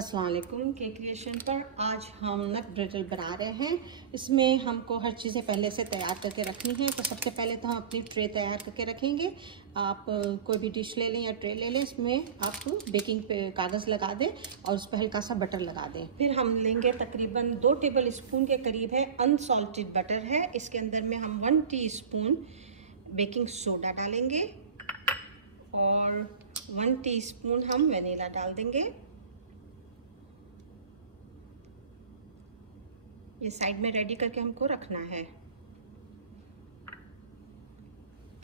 अस्सलाम वालेकुम। Cake creation पर आज हम नट ब्रिडल बना रहे हैं। इसमें हमको हर चीज़ें पहले से तैयार करके रखनी है। तो सबसे पहले तो हम अपनी ट्रे तैयार करके रखेंगे। आप कोई भी डिश ले लें या ट्रे ले लें, इसमें आप बेकिंग पे कागज़ लगा दें और उस पर हल्का सा बटर लगा दें। फिर हम लेंगे तकरीबन 2 टेबल स्पून के करीब है अनसॉल्टेड बटर है। इसके अंदर में हम 1 टीस्पून बेकिंग सोडा डालेंगे और 1 टीस्पून हम वनीला डाल देंगे। ये साइड में रेडी करके हमको रखना है।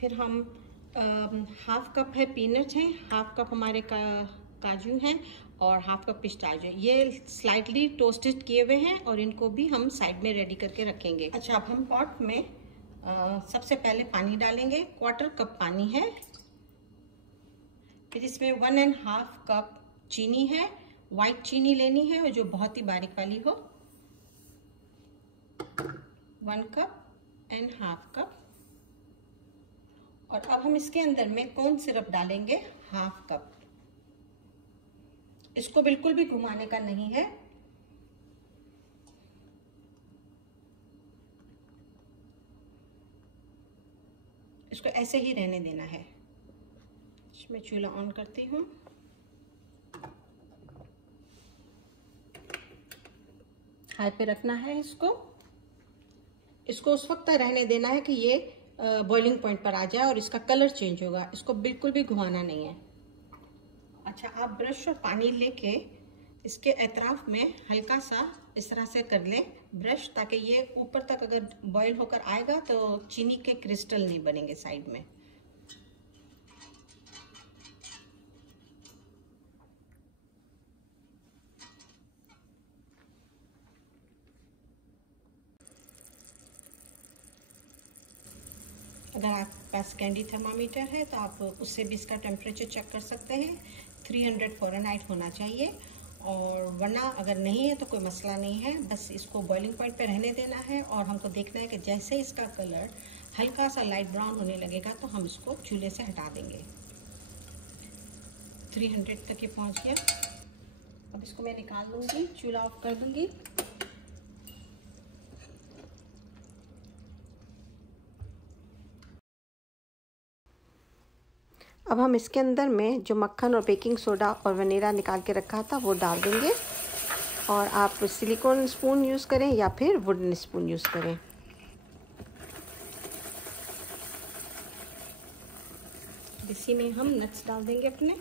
फिर हम हाफ कप है पीनट्स हैं, हाफ कप हमारे काजू हैं और हाफ कप पिस्ताचियो। ये स्लाइटली टोस्टेड किए हुए हैं और इनको भी हम साइड में रेडी करके रखेंगे। अच्छा, अब हम पॉट में सबसे पहले पानी डालेंगे। 1/4 कप पानी है। फिर इसमें 1.5 कप चीनी है। वाइट चीनी लेनी है जो बहुत ही बारीक वाली हो। 1 कप एंड हाफ कप। और अब हम इसके अंदर में कॉर्न सिरप डालेंगे हाफ कप। इसको बिल्कुल भी घुमाने का नहीं है। इसको ऐसे ही रहने देना है। इसमें चूल्हा ऑन करती हूँ। हाई पे रखना है इसको उस वक्त रहने देना है कि ये बॉइलिंग पॉइंट पर आ जाए और इसका कलर चेंज होगा। इसको बिल्कुल भी घुमाना नहीं है। अच्छा, आप ब्रश और पानी लेके इसके एतराफ में हल्का सा इस तरह से कर लें ब्रश, ताकि ये ऊपर तक अगर बॉईल होकर आएगा तो चीनी के क्रिस्टल नहीं बनेंगे साइड में। अगर आपके पास कैंडी थर्मामीटर है तो आप उससे भी इसका टेम्परेचर चेक कर सकते हैं। 300 फ़ारेनहाइट होना चाहिए। और वरना अगर नहीं है तो कोई मसला नहीं है, बस इसको बॉइलिंग पॉइंट पे रहने देना है। और हमको देखना है कि जैसे इसका कलर हल्का सा लाइट ब्राउन होने लगेगा तो हम इसको चूल्हे से हटा देंगे। 300 तक ये पहुँच गया। अब इसको मैं निकाल लूँगी, चूल्हा ऑफ कर दूँगी। अब हम इसके अंदर में जो मक्खन और बेकिंग सोडा और वनीला निकाल के रखा था वो डाल देंगे। और आप सिलिकॉन स्पून यूज़ करें या फिर वुडन स्पून यूज़ करें। इसी में हम नट्स डाल देंगे अपने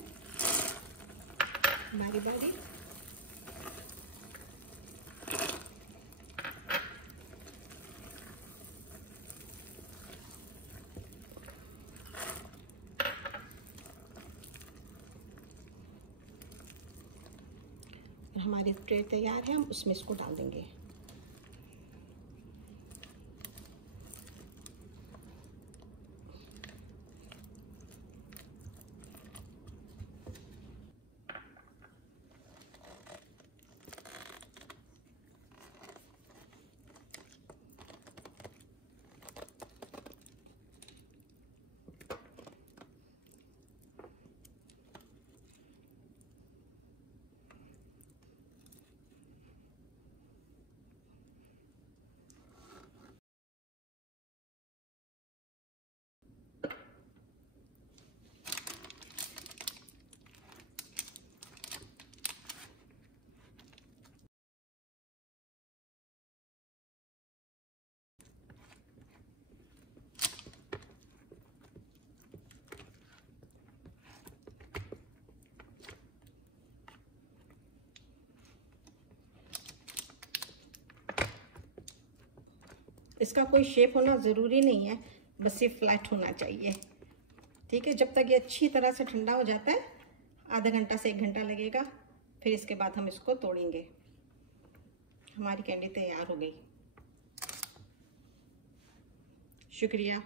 बारी बारी। हमारी ट्रे तैयार है, हम उसमें इसको डाल देंगे। इसका कोई शेप होना ज़रूरी नहीं है, बस ये फ्लैट होना चाहिए। ठीक है, जब तक ये अच्छी तरह से ठंडा हो जाता है, आधा घंटा से 1 घंटा लगेगा। फिर इसके बाद हम इसको तोड़ेंगे। हमारी कैंडी तैयार हो गई। शुक्रिया।